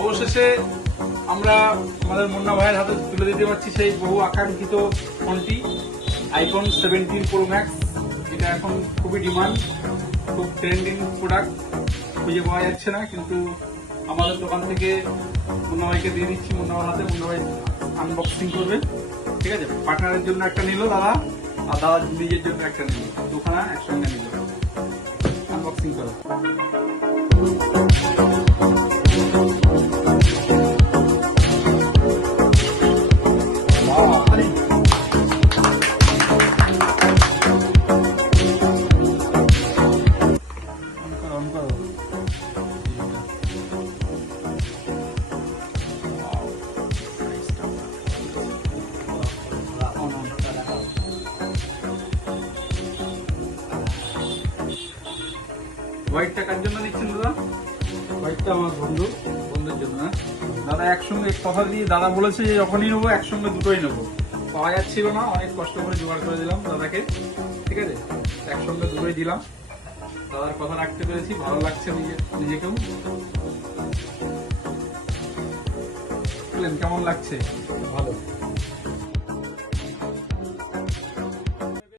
অবশেষে আমরা আমাদের মুন্না ভাইয়ের হাতে তুলে দিতে পারছি সেই বহু আকাঙ্ক্ষিত ফোনটি আইফোন 17 প্রো ম্যাক্স। এটা এখন খুবই ডিমান্ড, খুব ট্রেন্ডিং প্রোডাক্ট, খুঁজে পাওয়া যাচ্ছে না, কিন্তু আমাদের দোকান থেকে মুন্না ভাইকে দিয়ে দিচ্ছি। মুন্না ভাইয়ের হাতে, মুন্না ভাই আনবক্সিং করবে। ঠিক আছে, পার্টনারের জন্য একটা নিল দাদা, আর দাদা নিজের জন্য একটা নিল, দুখানা একসঙ্গে নিল। আনবক্সিং করো। হোয়াইটটা কার জন্য নিচ্ছেন দাদা? হোয়াইটটা আমার বন্ধুর জন্য। হ্যাঁ দাদা, একসঙ্গে কথা দিয়ে দাদা বলেছে যে যখনই নেবো একসঙ্গে দুটোই নেবো। পাওয়া যাচ্ছিল না, অনেক কষ্ট করে জোগাড় করে দিলাম দাদাকে। ঠিক আছে, একসঙ্গে দুটোই দিলাম। দাদার কথা রাখতে পেরেছি, ভালো লাগছে নিজেকেও। কেমন লাগছে? ভালো।